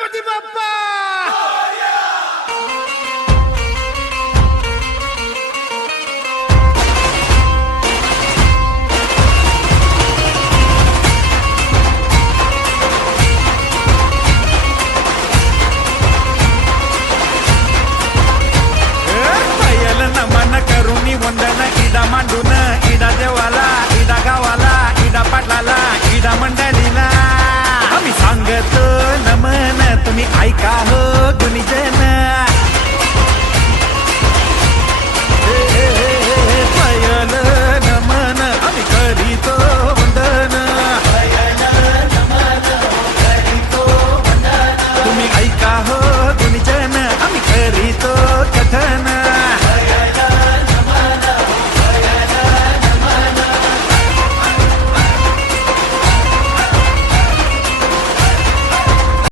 गणपती बाप्पा नमन करुणी वंदन इडा मांडून इडा देवाला इडा गावाला इडा पाटलाला इडा मंडळीला आम्ही सांगतो नमन तुम्ही ऐका हो